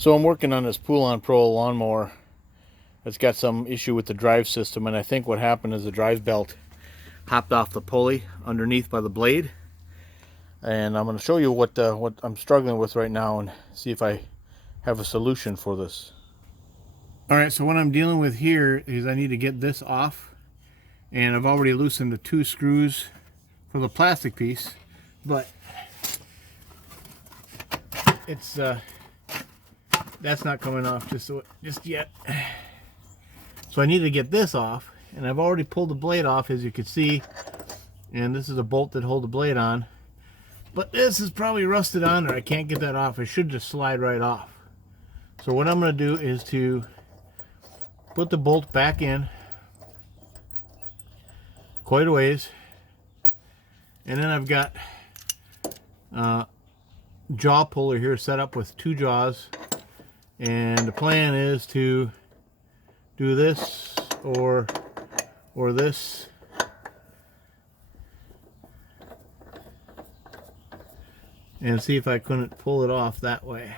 So I'm working on this Pull-On Pro lawnmower. It's got some issue with the drive system, and I think what happened is the drive belt hopped off the pulley underneath by the blade. And I'm going to show you what I'm struggling with right now and see if I have a solution for this. Alright, so what I'm dealing with here is I need to get this off, and I've already loosened the 2 screws for the plastic piece, but it's that's not coming off just yet. So I need to get this off, and I've already pulled the blade off, as you can see, and this is a bolt that holds the blade on, but this is probably rusted on there. I can't get that off. It should just slide right off. So what I'm going to do is to put the bolt back in quite a ways, and then I've got jaw puller here set up with 2 jaws, and the plan is to do this or this, and see if I couldn't pull it off that way.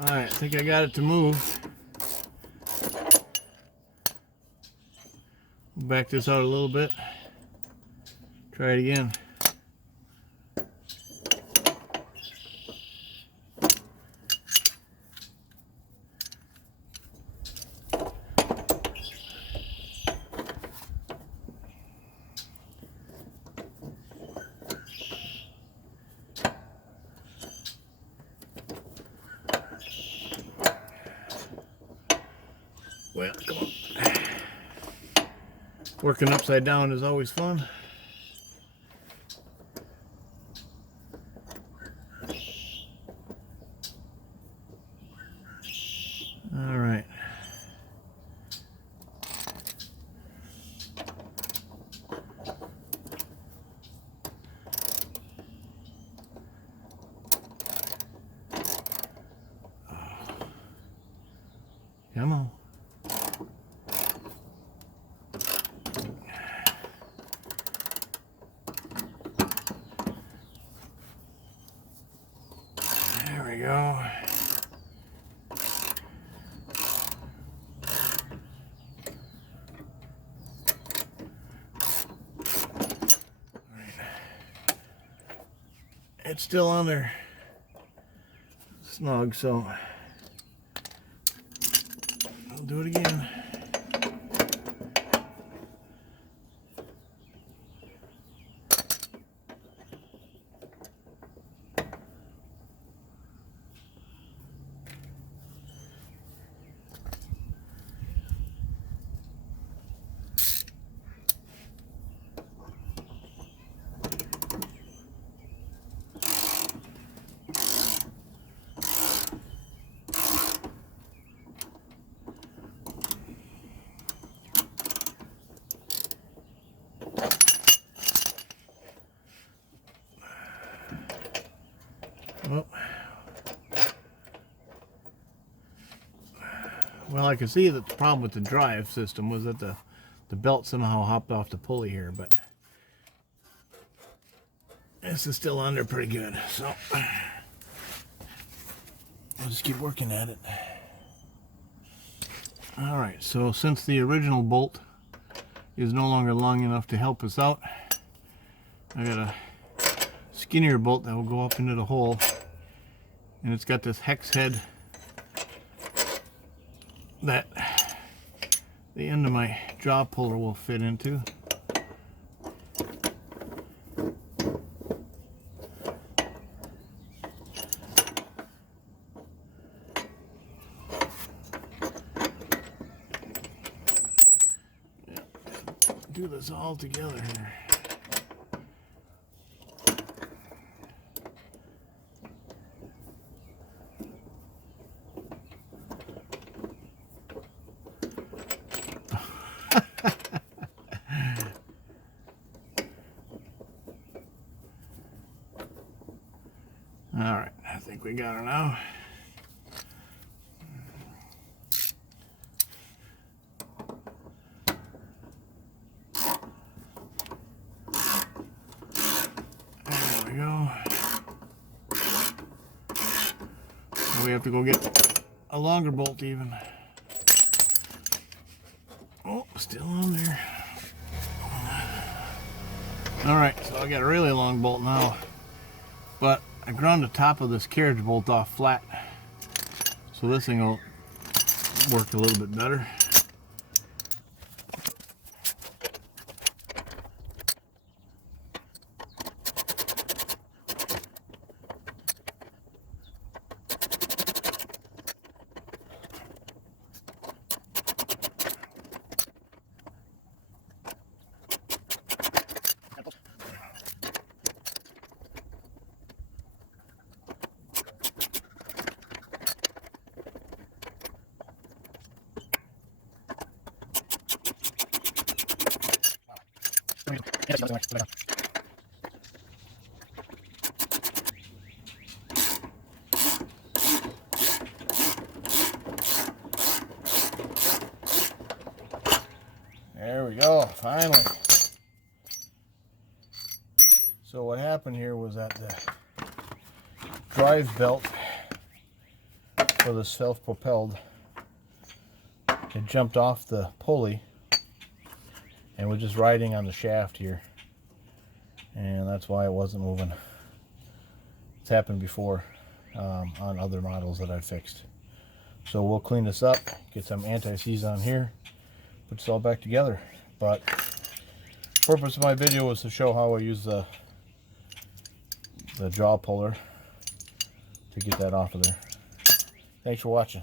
Alright, I think I got it to move. Back this out a little bit. Try it again. Well, come on. Working upside down is always fun. All right. Come on. There we go. It's still on there snug, so I'll do it again. Well, I can see that the problem with the drive system was that the belt somehow hopped off the pulley here, but this is still on there pretty good, so I'll just keep working at it. Alright, so since the original bolt is no longer long enough to help us out, I got a skinnier bolt that will go up into the hole, and it's got this hex head that the end of my jaw puller will fit into. Do this all together here. Alright, I think we got her now. There we go. Now we have to go get a longer bolt even. Oh, still on there. Alright, so I got a really long bolt now. But I ground the top of this carriage bolt off flat. So this thing will work a little bit better. There we go, finally. So what happened here was that the drive belt for the self-propelled had jumped off the pulley and was just riding on the shaft here, and that's why it wasn't moving. It's happened before on other models that I've fixed. So we'll clean this up, get some anti-seize on here, put this all back together. But the purpose of my video was to show how I use the jaw puller to get that off of there. Thanks for watching.